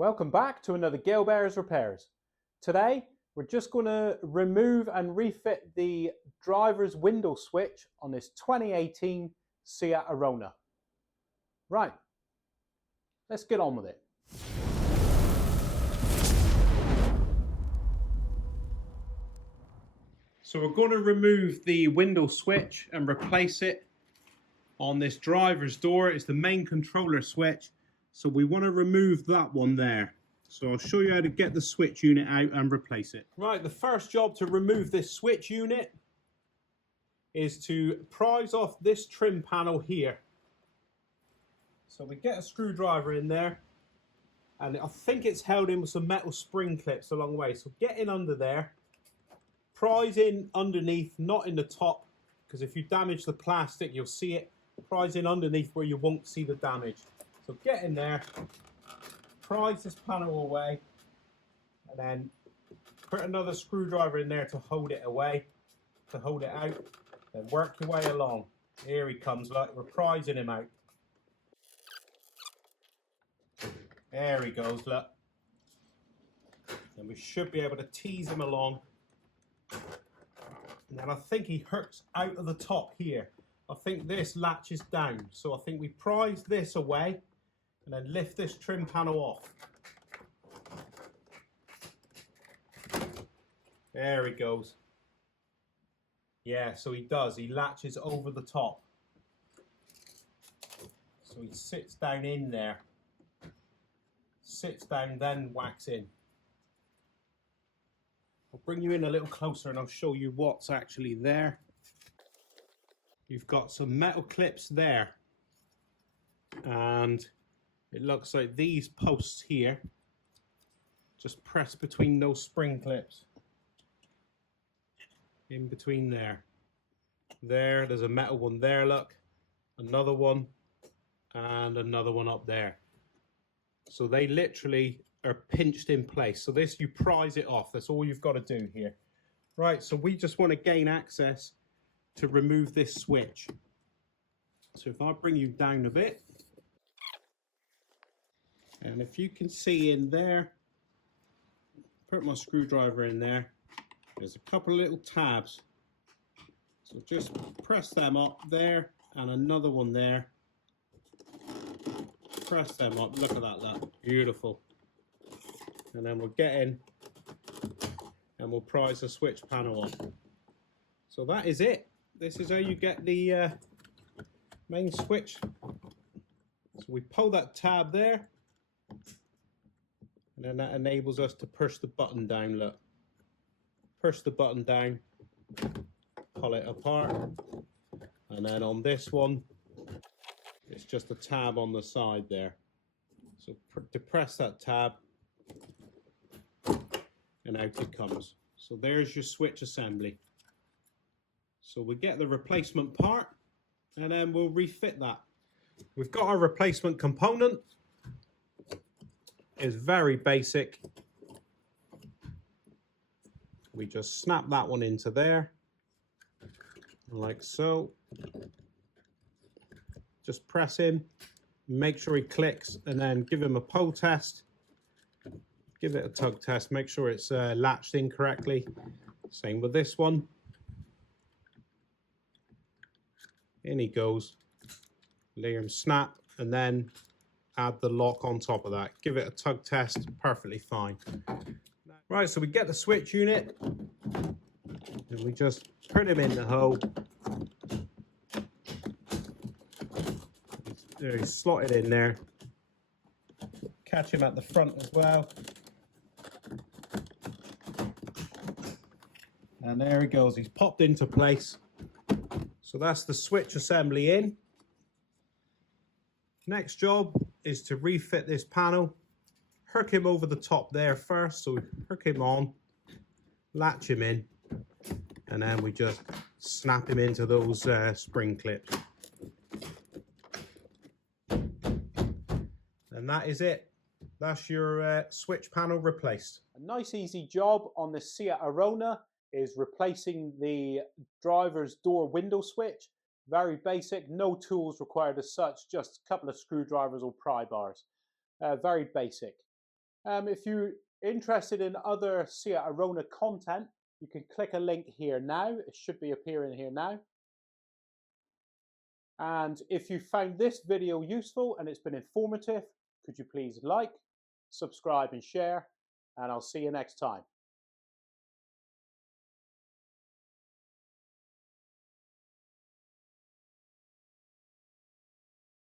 Welcome back to another Gale Bearers Repairs. Today we're just going to remove and refit the driver's window switch on this 2018 Seat Arona. Right, let's get on with it. So we're going to remove the window switch and replace it on this driver's door. It's the main controller switch. So we want to remove that one there. So I'll show you how to get the switch unit out and replace it. Right, the first job to remove this switch unit is to prise off this trim panel here. So we get a screwdriver in there, and I think it's held in with some metal spring clips along the way. So get in under there, prise in underneath, not in the top, because if you damage the plastic you'll see it. Prise in underneath where you won't see the damage. So get in there, prise this panel away, and then put another screwdriver in there to hold it away, to hold it out. Then work your way along. Here he comes, look, we're prising him out. There he goes, look. And we should be able to tease him along. And then I think he hooks out of the top here. I think this latches down. So I think we prise this away and then lift this trim panel off. There he goes. Yeah, so he does. He latches over the top. So he sits down in there. Sits down, then whacks in. I'll bring you in a little closer and I'll show you what's actually there. You've got some metal clips there. And it looks like these posts here just press between those spring clips. In between there. There's a metal one there, look. Another one. And another one up there. So they literally are pinched in place. So this, you prise it off. That's all you've got to do here. Right, so we just want to gain access to remove this switch. So if I bring you down a bit, and if you can see in there, put my screwdriver in there, there's a couple of little tabs. So just press them up there, and another one there. Press them up, look at that, look, beautiful. And then we'll get in, and we'll prise the switch panel on. So that is it. This is how you get the main switch. So we pull that tab there, and then that enables us to push the button down, look. Push the button down, pull it apart, and then on this one, it's just a tab on the side there. So depress that tab, and out it comes. So there's your switch assembly. So we get the replacement part, and then we'll refit that. We've got our replacement component. It's very basic. We just snap that one into there, like so. Just press him, make sure he clicks, and then give him a pull test. Give it a tug test, make sure it's latched in correctly. Same with this one. In he goes. Let him snap, and then add the lock on top of that. Give it a tug test, perfectly fine. Right, so we get the switch unit, and we just put him in the hole. There, he's slotted in there. Catch him at the front as well. And there he goes, he's popped into place. So that's the switch assembly in. Next job is to refit this panel. Hook him over the top there first. So we hook him on, latch him in, and then we just snap him into those spring clips. And that is it. That's your switch panel replaced. A nice easy job on the Seat Arona is replacing the driver's door window switch. Very basic, no tools required as such, just a couple of screwdrivers or pry bars. Very basic. If you're interested in other Seat Arona content, you can click a link here now. It should be appearing here now. And if you found this video useful and it's been informative, could you please like, subscribe and share, and I'll see you next time.